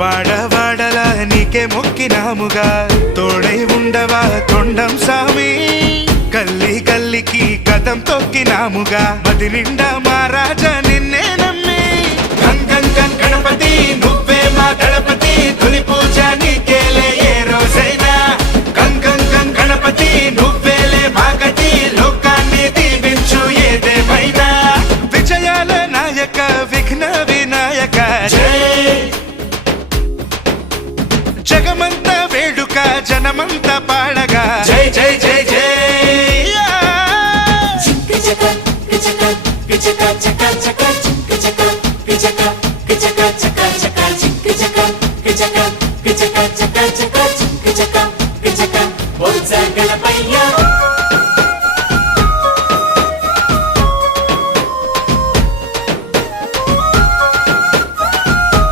వాడవాడల నీకే మొక్కినాముగా తోడై ఉండవా తొండం సామి కల్లి కల్లికి కథం తొక్కినాముగా మది నిండా మహారాజా నిన్నే నమ్మి గంగం గణపతి నువ్వే మా గణపతి తొలి పూజ నీకేలే ఏ రోజైనా గంగం గణపతి నువ్వేలే మా గతి లోకాన్ని దీవించు ఏదేమైనా విజయాల నాయక విఘ్న వినాయక జగమంత వేడుక జనమంత పాడగా జై జై జై జై Chaka